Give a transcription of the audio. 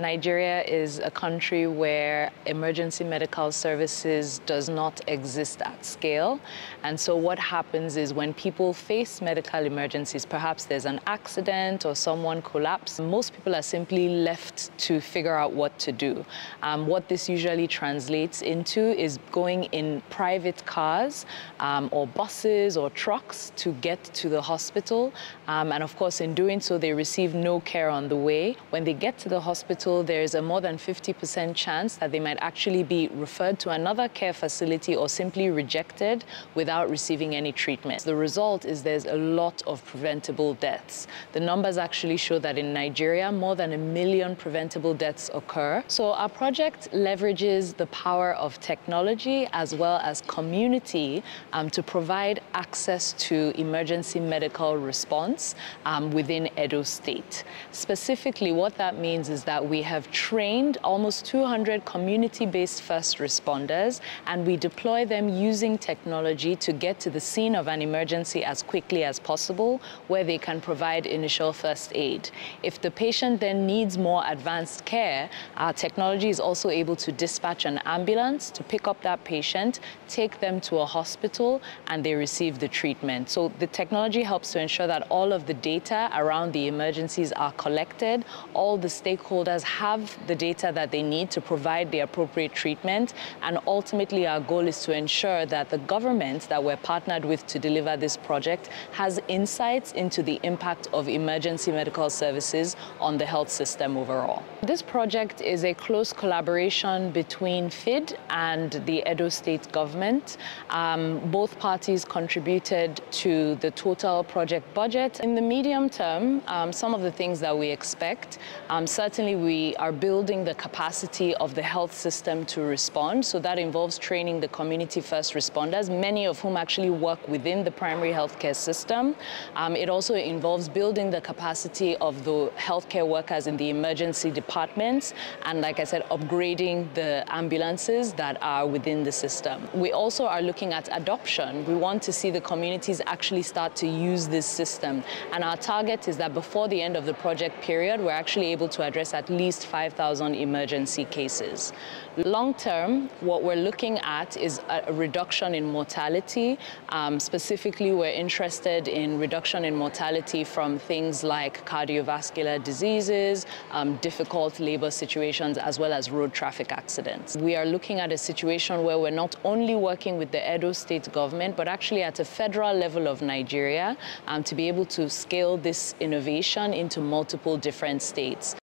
Nigeria is a country where emergency medical services does not exist at scale. And so what happens is when people face medical emergencies, perhaps there's an accident or someone collapses, most people are simply left to figure out what to do. What this usually translates into is going in private cars or buses or trucks to get to the hospital. And of course, in doing so, they receive no care on the way. When they get to the hospital, there's a more than 50% chance that they might actually be referred to another care facility or simply rejected without receiving any treatment. The result is there's a lot of preventable deaths. The numbers actually show that in Nigeria, more than 1 million preventable deaths occur. So our project leverages the power of technology as well as community to provide access to emergency medical response within Edo State. Specifically, what that means is that we have trained almost 200 community-based first responders, and we deploy them using technology to get to the scene of an emergency as quickly as possible, where they can provide initial first aid. If the patient then needs more advanced care, our technology is also able to dispatch an ambulance to pick up that patient, take them to a hospital, and they receive the treatment. So the technology helps to ensure that all of the data around the emergencies are collected, all the stakeholders have the data that they need to provide the appropriate treatment, and ultimately our goal is to ensure that the government that we're partnered with to deliver this project has insights into the impact of emergency medical services on the health system overall. This project is a close collaboration between FID and the Edo State Government. Both parties contributed to the total project budget. In the medium term, some of the things that we expect, certainly we are building the capacity of the health system to respond. So that involves training the community first responders, many of whom actually work within the primary healthcare system. It also involves building the capacity of the healthcare workers in the emergency departments, and like I said, upgrading the ambulances that are within the system. We also are looking at adoption. We want to see the communities actually start to use this system. And our target is that before the end of the project period, we're actually able to address at least 5,000 emergency cases. Long term, what we're looking at is a reduction in mortality. Specifically, we're interested in reduction in mortality from things like cardiovascular diseases, difficult labor situations, as well as road traffic accidents. We are looking at a situation where we're not only working with the Edo State Government, but actually at a federal level of Nigeria to be able to scale this innovation into multiple different states.